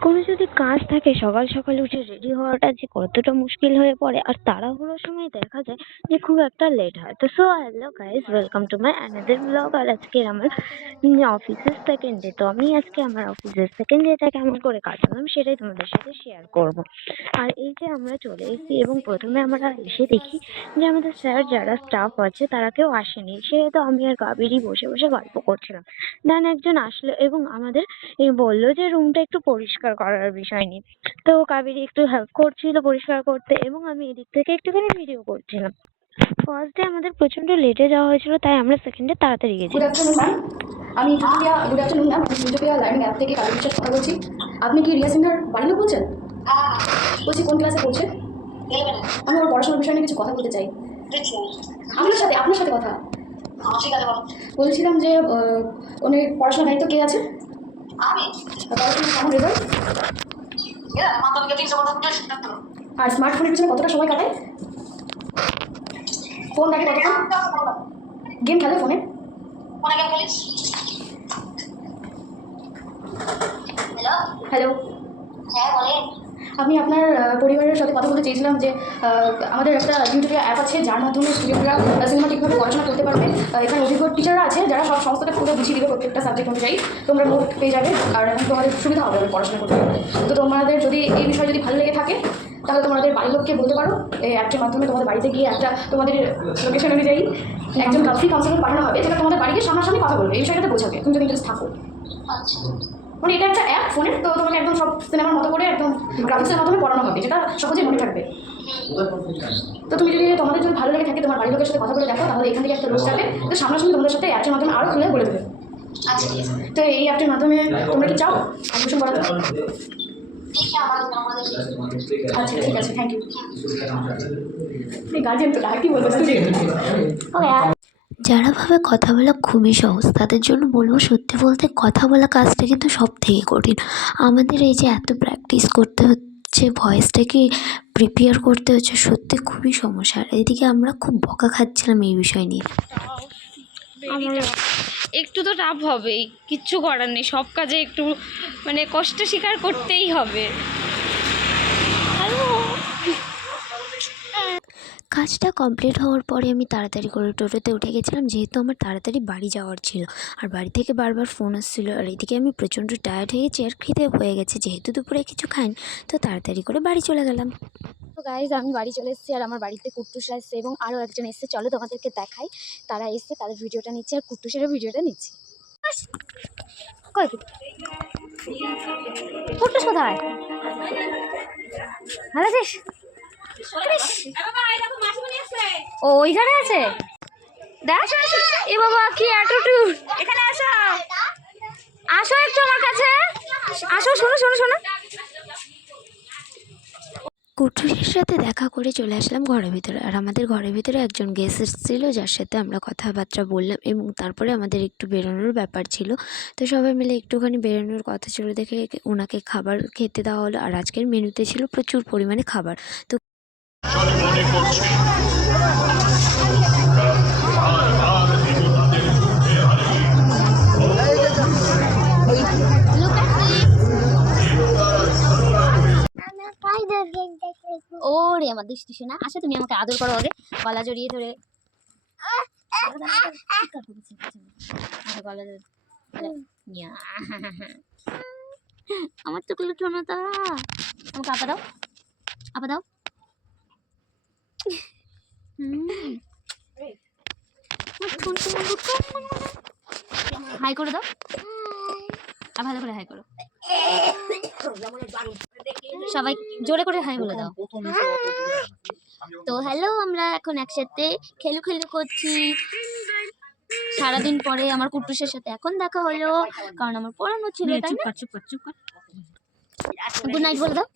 কোনো যদি কাজ থাকে, সকাল সকাল উঠে রেডি হওয়াটা যে কতটা মুশকিল হয়ে পড়ে, আর তাড়াহুড়োর সময় দেখা যায় যে খুব একটা লেট হয়। তো so hello guys welcome to my another blog আর আজকে আমার অফিসের সেকেন্ড ডে তো আমি আজকে আমার অফিসের সেকেন্ড ডেটা কেমন করে কাটালাম সেটাই তোমাদের সাথে শেয়ার করব। আর এই যে আমরা চলে এসেছি এবং প্রথমে আমরা এসে দেখি যে আমাদের স্যার যারা স্টাফ আছে, তারা কেউ আসেনি। সেহেতু আমি আর কাবেরি বসে বসে গল্প করছিলাম। দেন একজন আসলো এবং আমাদের বলল যে রুমটা একটু পরিষ্কার করার বিষয় নিয়ে। তো কাবেরী একটু হেল্প করছিল পরিষ্কার করতে এবং আমি এদিক থেকে একটুখানি ভিডিও করছিলাম। ফার্স্ট ডে আমাদের প্রচণ্ড লেটে যাওয়া হয়েছিল তাই আমরা সেকেন্ডে তাড়াতাড়ি গুড গেছিলাম আমি good afternoon ma'am learning app থেকে কালী বিশ্বাস কথা বলছি। আপনি কি রিয়া লোক বলছেন? বলছি কোন ক্লাসে পড়ছে আমি ওর পড়াশোনার বিষয় নিয়ে কিছু কথা বলতে চাই। আপনার সাথে আপনার সাথে কথা? বলো। বলছিলাম যে আহ, উনি পড়াশোনার দায়িত্ব কে আছে? আর স্মার্টফোনের পিছনে কতটা সময় কাটায়? ফোন দেখে কতটা গেম খেলে ফোনে ফোনে গেম খেলিস? হ্যালো হ্যালো হ্যাঁ বলেন। আমি আপনার পরিবারের সাথে কথা বলতে চেয়েছিলাম যে আমাদের একটা ইউটিউবে অ্যাপ আছে, যার মাধ্যমে স্টুডেন্টরা সিনেমা ঠিকভাবে পড়াশোনা করতে পারবে। এখানে অভিজ্ঞ টিচাররা আছে, যারা সব সমস্তটা পুরো বুঝিয়ে দেবে প্রত্যেকটা সাবজেক্ট অনুযায়ী। তোমরা নোট পেয়ে যাবে, আর এখন তোমাদের সুবিধা হবে পড়াশোনা করতে। তো তোমাদের যদি এই বিষয়ে যদি ভালো লেগে থাকে, তাহলে তোমাদের বাড়ির লোককে বলতে পারো। এই অ্যাপটির মাধ্যমে তোমাদের বাড়িতে গিয়ে একটা তোমাদের লোকেশন অনুযায়ী একজন ফ্রি কাউন্সিলর পাঠানো হবে, যেটা তোমাদের বাড়িতে সামনাসামনি কথা বলবে। এই বিষয়টাতে বোঝাবে। তুমি যদি থাকো। আচ্ছা। মানে এটা একটা অ্যাপ ফোনের তো তোমাকে একদম সব সিনেমার মতো করে একদম গ্রাফিক্সের মাধ্যমে পড়ানো হবে যেটা সহজে মনে থাকবে। তো তুমি যদি তোমাদের যদি ভালো লেগে থাকে তোমার বাড়ির লোকের সাথে কথা বলে দেখো তাহলে এখান থেকে একটা রোজ যাবে তো সামনাসামনি তোমাদের সাথে অ্যাপের মাধ্যমে আরও খুলে বলে দেবে। আচ্ছা তো এই অ্যাপটির মাধ্যমে তোমরা কি চাও? অ্যাডমিশন করাতে আচ্ছা ঠিক আছে থ্যাংক ইউ এই গার্জিয়ান তো ডাকি বলব যারা ভাবে কথা বলা খুবই সহজ, তাদের জন্য বলব সত্যি বলতে কথা বলা কাজটা কিন্তু সব থেকে কঠিন। আমাদের এই যে এত প্র্যাকটিস করতে হচ্ছে, ভয়েসটাকে প্রিপেয়ার করতে হচ্ছে, সত্যি খুবই সমস্যা। আর এদিকে আমরা খুব বকা খাচ্ছিলাম এই বিষয় নিয়ে। একটু তো টাফ হবেই, কিচ্ছু করার নেই, সব কাজে একটু মানে কষ্ট স্বীকার করতেই হবে। কাজটা কমপ্লিট হওয়ার পরে আমি তাড়াতাড়ি করে টোটোতে উঠে গেছিলাম, যেহেতু আমার তাড়াতাড়ি বাড়ি যাওয়ার ছিল। আর বাড়ি থেকে বারবার ফোন আসছিল, আর এদিকে আমি প্রচণ্ড টায়ার্ড হয়ে গেছি, আর খিদে হয়ে গেছে, যেহেতু দুপুরে কিছু খাইনি, তো তাড়াতাড়ি করে বাড়ি চলে গেলাম। তো গাইজ আমি বাড়ি চলে এসেছি, আর আমার বাড়িতে কুট্টুসা এসছে এবং আরও একজন এসছে। চলো তোমাদেরকে দেখাই, তারা এসছে তাদের ভিডিওটা নিচ্ছে, আর কুট্টুসেরও ভিডিওটা নিচ্ছে। কুট্টুস কোথায়? ভালো আছিস? ও আছে? দেখ এ বাবা, কি এখানে আসো। একটু আমার কাছে। আসো, শোনো শোনো শোনো। সাথে দেখা করে চলে আসলাম ঘরের ভিতরে। আর আমাদের ঘরের ভিতরে একজন গেস্ট এসেছিল, যার সাথে আমরা কথাবার্তা বললাম এবং তারপরে আমাদের একটু বেরোনোর ব্যাপার ছিল। তো সবাই মিলে একটুখানি বেরোনোর কথা ছিল দেখে ওনাকে খাবার খেতে দেওয়া হলো। আর আজকের মেনুতে ছিল প্রচুর পরিমাণে খাবার। তো ও রে আমার দুষ্টি শোনা আসো, তুমি আমাকে আদর করো আগে। গলা জড়িয়ে ধরে। গলা আমার তো কুলো তা। আমাকে আপা দাও। আপা দাও। হাই করে দাও। আর ভালো করে হাই করো। সবাই জোরে করে হাই বলে দাও। তো হ্যালো আমরা এখন একসাথে খেলু খেলু করছি। সারাদিন পরে আমার কুটুসের সাথে এখন দেখা হলো কারণ আমার পড়ানো ছিল না গুড নাইট বলে দাও।